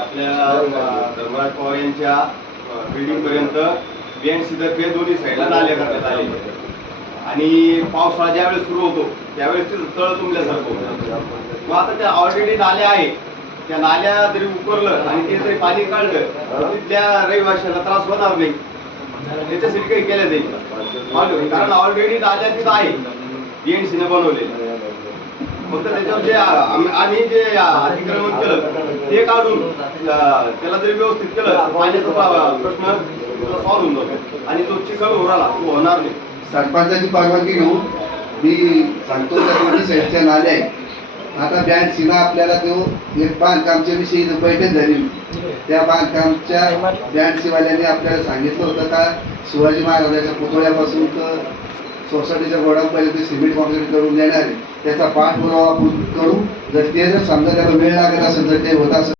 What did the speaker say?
आपल्या धर्मराज पवार यांच्या बिल्डिंग पर्यंत BNC तर्फे दोन्ही साईडला नाले करण्यात आले आणि पावसाळा ज्यावेळेस सुरू होतो त्यावेळेस तळ तुंबल्यासारखं होतं. मग आता त्या ऑलरेडी नाल्या आहेत, त्या नाल्या जरी उकरलं आणि ते जरी पाणी काढलं तर तिथल्या रहिवाशांना त्रास होणार नाही, त्याच्यासाठी काही केलं जाईल. कारण ऑलरेडी नाल्या तिथं आहे BNC ने बनवलेले. फक्त त्याच्यावर जे आम्ही जे अतिक्रमण केलं ते काढून त्याला जरी व्यवस्थित केलं पाण्याचा प्रश्न सॉल्व्ह होऊन जातो आणि जो चिखल उराला तो होणार नाही. सरपंचाची परवानगी घेऊन मी सांगतो त्या दोन्ही साईडच्या नाल्या आहेत. आता BNC आपल्याला तो एक बांधकामच्या विषयी बैठक झाली होती. त्या बांधकामच्या BNC वाल्यांनी आपल्याला सांगितलं होतं का शिवाजी महाराजांच्या पुतळ्यापासून तर सोसायटीच्या गोडाऊनपर्यंत सिमेंट कॉन्क्रीट करून देणार आहे, त्याचा पाठपुरावा करू. जर ते समजा त्याला वेळ लागत असेल तर ते होत असेल